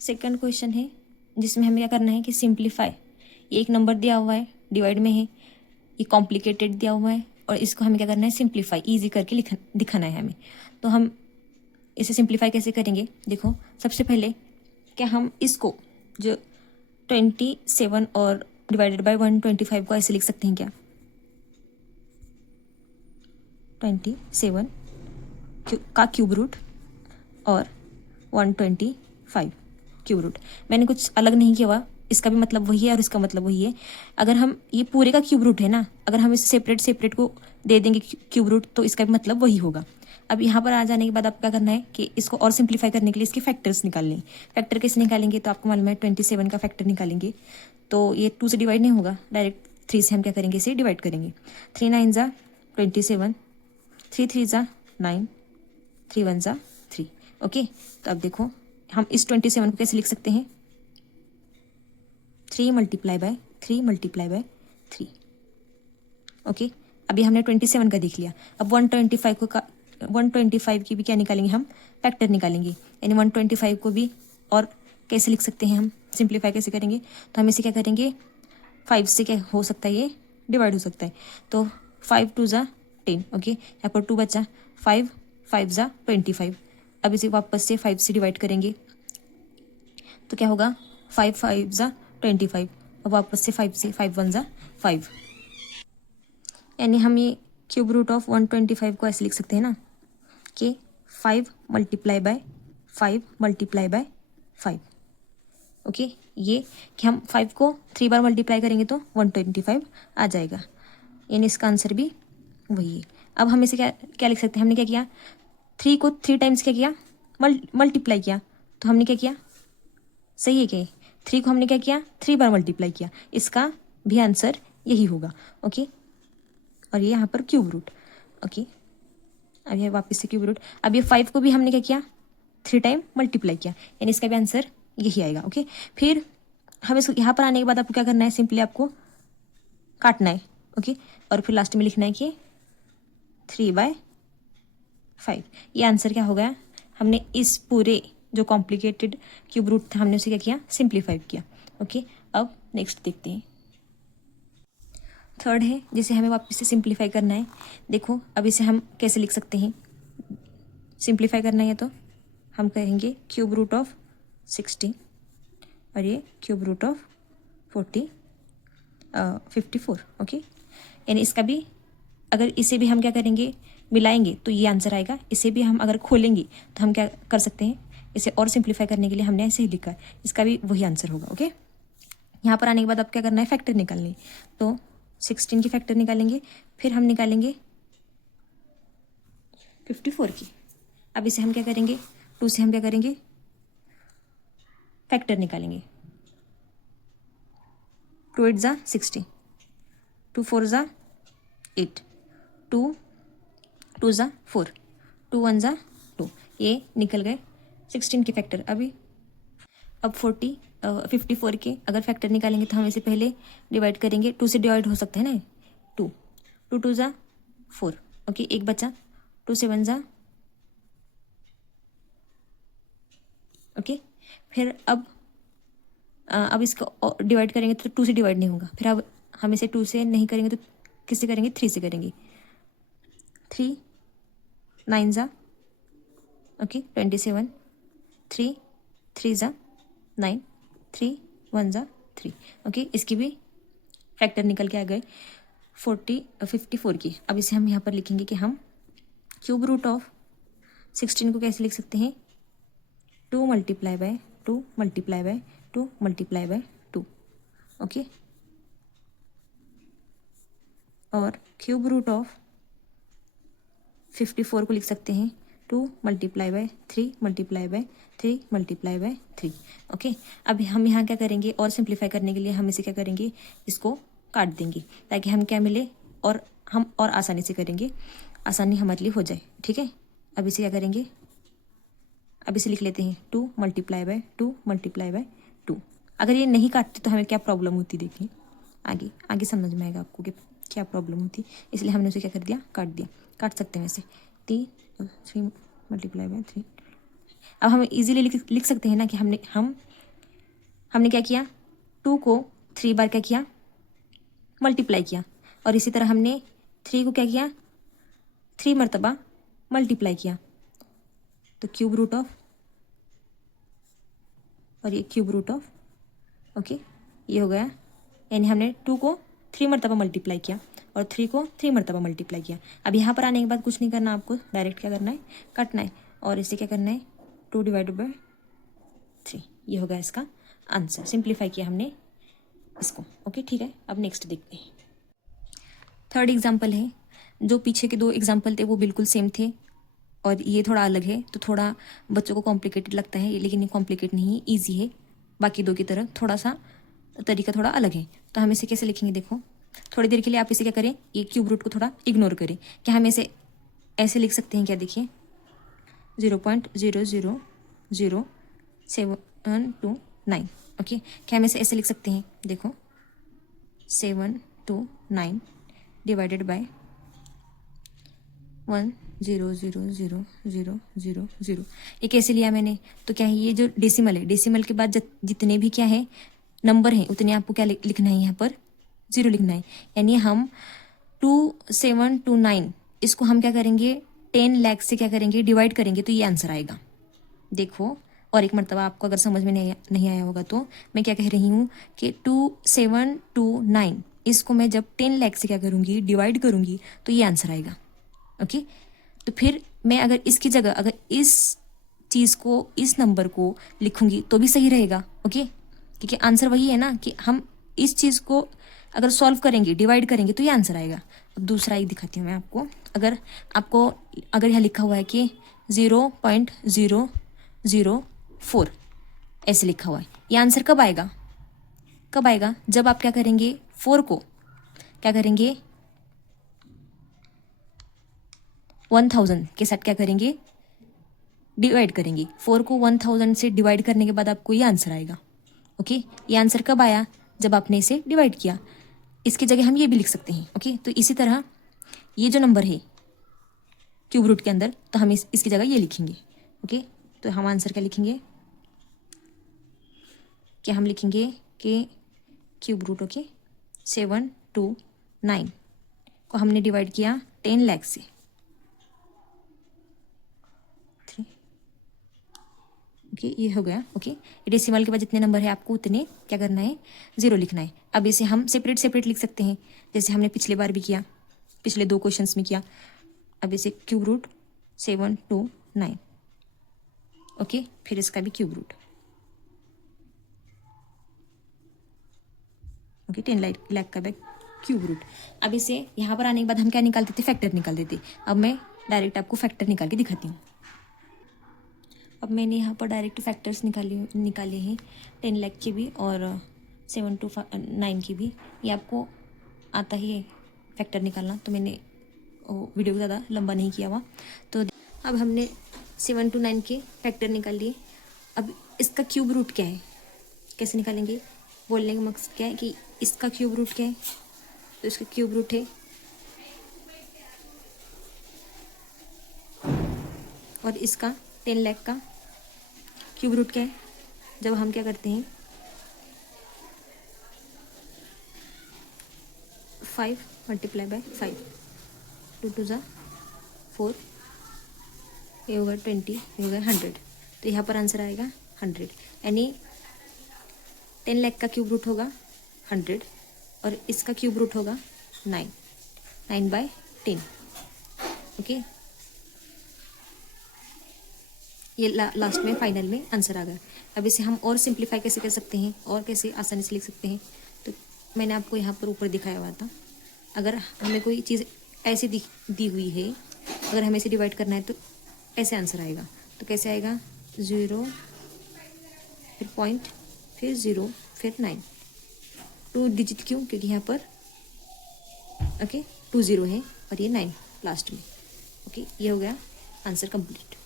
Second question है जिसमें हमें क्या करना है कि सिंप्लीफाई। ये एक नंबर दिया हुआ है, डिवाइड में है, ये कॉम्प्लिकेटेड दिया हुआ है और इसको हमें क्या करना है सिंप्लीफाई, ईजी करके दिखाना है हमें। तो हम इसे सिंप्लीफाई कैसे करेंगे? देखो, सबसे पहले क्या हम इसको जो 27 और डिवाइडेड बाय 125 को ऐसे लिख सकते हैं क्या? 27 का क्यूब रूट और 125 क्यूब रूट। मैंने कुछ अलग नहीं किया हुआ, इसका भी मतलब वही है और इसका मतलब वही है। अगर हम ये पूरे का क्यूब रूट है ना, अगर हम इसे सेपरेट सेपरेट को दे देंगे क्यूब रूट तो इसका भी मतलब वही होगा। अब यहाँ पर आ जाने के बाद आपको क्या करना है कि इसको और सिंप्लीफाई करने के लिए इसके फैक्टर्स निकालने हैं। फैक्टर कैसे निकालेंगे? तो आपको मालूम है 27 का फैक्टर निकालेंगे तो ये 2 से डिवाइड नहीं होगा, डायरेक्ट 3 से हम क्या करेंगे, इसे डिवाइड करेंगे। 3 9 ज़ा 27, 3 3 ज़ा 9, 3 1 ज़ा 3। ओके, तो अब देखो हम इस 27 को कैसे लिख सकते हैं? 3 multiply by 3 multiply by 3। Okay, अभी हमने 27 का देख लिया। अब 125 की भी क्या निकालेंगे हम? फैक्टर निकालेंगे। यानी 125 को भी और कैसे लिख सकते हैं हम? सिंप्लीफाई कैसे करेंगे? तो हम इसे क्या करेंगे, 5 से क्या हो सकता है, ये डिवाइड हो सकता है। तो 5 2 ज़ा 10। ओके, यहाँ पर 2 बचा, 5 5 ज़ा 25। अब इसे वापस से 5 से डिवाइड करेंगे तो क्या होगा, 5 5 ज़ा 25। अब वापस से 5 से 5 1 ज़ा 5। यानी हम ये क्यूब रूट ऑफ 125 को ऐसे लिख सकते हैं ना कि 5 multiply by 5 multiply by 5। Okay, ये कि हम 5 को 3 बार मल्टीप्लाई करेंगे तो 125 आ जाएगा। यानी इसका आंसर भी वही है। अब हम इसे क्या क्या लिख सकते हैं? हमने क्या किया, 3 को 3 टाइम्स क्या किया, मल्टीप्लाई किया। तो हमने क्या किया, सही है क्या? 3 को हमने क्या किया, 3 बार मल्टीप्लाई किया। इसका भी आंसर यही होगा। ओके, और ये यहाँ पर क्यूब रूट। ओके, अब ये वापस से क्यूब रूट। अब ये 5 को भी हमने क्या किया, 3 टाइम मल्टीप्लाई किया, यानी इसका भी आंसर यही आएगा। ओके, फिर हम इसको यहाँ पर आने के बाद आपको क्या करना है, सिंपली आपको काटना है। ओके, और फिर लास्ट में लिखना है कि 3/5। ये आंसर क्या हो गया? हमने इस पूरे जो कॉम्प्लिकेटेड क्यूब रूट था हमने उसे क्या किया, सिंप्लीफाई किया। ओके, अब नेक्स्ट देखते हैं। थर्ड है जिसे हमें वापस से सिंप्लीफाई करना है। देखो, अब इसे हम कैसे लिख सकते हैं? सिंप्लीफाई करना है तो हम कहेंगे क्यूब रूट ऑफ 60 और ये क्यूब रूट ऑफ 54। ओके, यानी इसका भी, अगर इसे भी हम क्या करेंगे, मिलाएंगे तो ये आंसर आएगा। इसे भी हम अगर खोलेंगे तो हम क्या कर सकते हैं, इसे और सिंप्लीफाई करने के लिए हमने ऐसे ही लिखा है, इसका भी वही आंसर होगा। ओके, यहाँ पर आने के बाद अब क्या करना है, फैक्टर निकालने। तो 16 की फैक्टर निकालेंगे, फिर हम निकालेंगे 54 की। अब इसे हम क्या करेंगे, 2 से हम क्या करेंगे, फैक्टर निकालेंगे। 2 8 ज़ा 60, 2 4 ज़ा 8, 2 2 ज़ा 4, 2 1 ज़ा 2। ये निकल गए 16 के फैक्टर। अभी अब 54 के अगर फैक्टर निकालेंगे तो हम इसे पहले डिवाइड करेंगे। 2 से डिवाइड हो सकता है ना, 2 2 2 ज़ा 4। ओके, एक बचा, 2 7 ज़ा। ओके, फिर अब इसको डिवाइड करेंगे तो 2 से डिवाइड नहीं होगा। फिर अब हम इसे 2 से नहीं करेंगे तो किससे करेंगे, 3 से करेंगे। 3 9 ज़ा, ओके 27, 3 3 ज़ा 9, 3 1 ज़ा 3। ओके, इसकी भी फैक्टर निकल के आ गए 54 की। अब इसे हम यहाँ पर लिखेंगे कि हम क्यूब रूट ऑफ 16 को कैसे लिख सकते हैं, 2 multiply by 2 multiply by 2 multiply by 2। Okay, और क्यूब रूट ऑफ 54 को लिख सकते हैं 2 multiply by 3 multiply by 3 multiply by 3। Okay, अब हम यहाँ क्या करेंगे, और सिंप्लीफाई करने के लिए हम इसे क्या करेंगे, इसको काट देंगे ताकि हम क्या मिले, और हम और आसानी से करेंगे, आसानी हमारे लिए हो जाए। ठीक है, अब इसे क्या करेंगे, अब इसे लिख लेते हैं 2 मल्टीप्लाई बाय 2 मल्टीप्लाई बाय 2। अगर ये नहीं काटते तो हमें क्या प्रॉब्लम होती, देखिए आगे आगे समझ में आएगा आपको कि क्या प्रॉब्लम होती। इसलिए हमने उसे क्या कर दिया, काट दिया। काट सकते हैं वैसे 3 मल्टीप्लाई बाय 3। अब हम इजीली लिख सकते हैं ना कि हम हमने क्या किया, 2 को 3 बार क्या किया, मल्टीप्लाई किया, और इसी तरह हमने 3 को क्या किया, 3 मरतबा मल्टीप्लाई किया। तो क्यूब रूट ऑफ, और ये क्यूब रूट ऑफ, ओके, ये हो गया। यानी हमने 2 को 3 मरतबा मल्टीप्लाई किया और 3 को 3 मरतबा मल्टीप्लाई किया। अब यहाँ पर आने के बाद कुछ नहीं करना, आपको डायरेक्ट क्या करना है, काटना है, और इसे क्या करना है, 2 डिवाइडेड बाय 3। ये होगा इसका आंसर। सिंप्लीफाई किया हमने इसको, ओके ठीक है। अब नेक्स्ट देखते हैं। थर्ड एग्जाम्पल है, जो पीछे के 2 एग्जाम्पल थे वो बिल्कुल सेम थे और ये थोड़ा अलग है, तो थोड़ा बच्चों को कॉम्प्लिकेटेड लगता है, लेकिन ये कॉम्प्लिकेट नहीं है, ईजी है। बाकी 2 की तरह थोड़ा सा तरीका थोड़ा अलग है। तो हम इसे कैसे लिखेंगे, देखो थोड़ी देर के लिए आप इसे क्या करें, ये क्यूब रूट को थोड़ा इग्नोर करें। क्या हम इसे ऐसे लिख सकते हैं, क्या देखिए, 0.0000729, ओके। क्या हम इसे ऐसे लिख सकते हैं, देखो 729 डिवाइडेड बाय 1000000। ये कैसे लिया मैंने, तो क्या है, ये जो डेसिमल है, डेसिमल के बाद जितने भी क्या है नंबर हैं उतने आपको क्या लिखना है, यहाँ पर 0 लिखना है। यानी हम 2729 इसको हम क्या करेंगे, 10 लाख से क्या करेंगे, डिवाइड करेंगे, तो ये आंसर आएगा। देखो, और एक मरतबा आपको अगर समझ में नहीं आया होगा तो मैं क्या कह रही हूँ कि 2729 इसको मैं जब 10 लाख से क्या करूँगी, डिवाइड करूँगी, तो ये आंसर आएगा, ओके। तो फिर मैं अगर इसकी जगह अगर इस चीज़ को, इस नंबर को लिखूँगी तो भी सही रहेगा, ओके, क्योंकि आंसर वही है ना, कि हम इस चीज़ को अगर सॉल्व करेंगे, डिवाइड करेंगे, तो ये आंसर आएगा। अब दूसरा एक दिखाती हूँ मैं आपको। अगर यहाँ लिखा हुआ है कि 0.004 ऐसे लिखा हुआ है, ये आंसर कब आएगा, कब आएगा, जब आप क्या करेंगे, 4 को क्या करेंगे, 1000 के साथ क्या करेंगे, डिवाइड करेंगे। 4 को 1000 से डिवाइड करने के बाद आपको ये आंसर आएगा, ओके। ये आंसर कब आया, जब आपने इसे डिवाइड किया। इसकी जगह हम ये भी लिख सकते हैं, ओके। तो इसी तरह ये जो नंबर है क्यूब रूट के अंदर, तो हम इसकी जगह ये लिखेंगे, ओके। तो हम आंसर क्या लिखेंगे, क्या हम लिखेंगे कि क्यूब रूट, ओके, 729 को हमने डिवाइड किया 10 लाख से, ओके, ये हो गया, ओके। डेसिमल के बाद जितने नंबर है आपको उतने क्या करना है, 0 लिखना है। अब इसे हम सेपरेट लिख सकते हैं, जैसे हमने पिछले बार भी किया, पिछले 2 क्वेश्चंस में किया। अब इसे क्यूब रूट 729, ओके, फिर इसका भी क्यूब रूट, ओके, 10 लाख का भी क्यूब रूट। अब इसे यहाँ पर आने के बाद हम क्या निकालते थे, फैक्टर निकाल देते। अब मैं डायरेक्ट आपको फैक्टर निकाल के दिखाती हूँ। अब मैंने यहाँ पर डायरेक्ट फैक्टर्स निकाले हैं 10 लाख के भी और 729 की भी। ये आपको आता ही है फैक्टर निकालना, तो मैंने वीडियो को ज़्यादा लंबा नहीं किया हुआ। तो अब हमने 729 के फैक्टर निकाल लिए। अब इसका क्यूब रूट क्या है, कैसे निकालेंगे, बोलने का मकसद क्या है कि इसका क्यूब रूट क्या है, तो इसका क्यूब रूट है, और इसका 10 लाख का क्यूब रूट क्या है, जब हम क्या करते हैं 5 मल्टीप्लाई बाय 5, 2 2 ज़ा 4, ये होगा 20, ये होगा 100। तो यहाँ पर आंसर आएगा 100, यानी 10 लाख का क्यूब रूट होगा 100 और इसका क्यूब रूट होगा 9/10, ओके। ये लास्ट में फाइनल में आंसर आ गया। अब इसे हम और सिंप्लीफाई कैसे कर सकते हैं और कैसे आसानी से लिख सकते हैं, तो मैंने आपको यहाँ पर ऊपर दिखाया हुआ था। अगर हमें कोई चीज़ ऐसे दी हुई है, अगर हमें इसे डिवाइड करना है तो ऐसे आंसर आएगा। तो कैसे आएगा, 0 फिर पॉइंट फिर 0 फिर 9, 2 डिजिट क्यों, क्योंकि यहाँ पर ओके 2 0 है और ये 9 लास्ट में, ओके। ये हो गया आंसर कंप्लीट।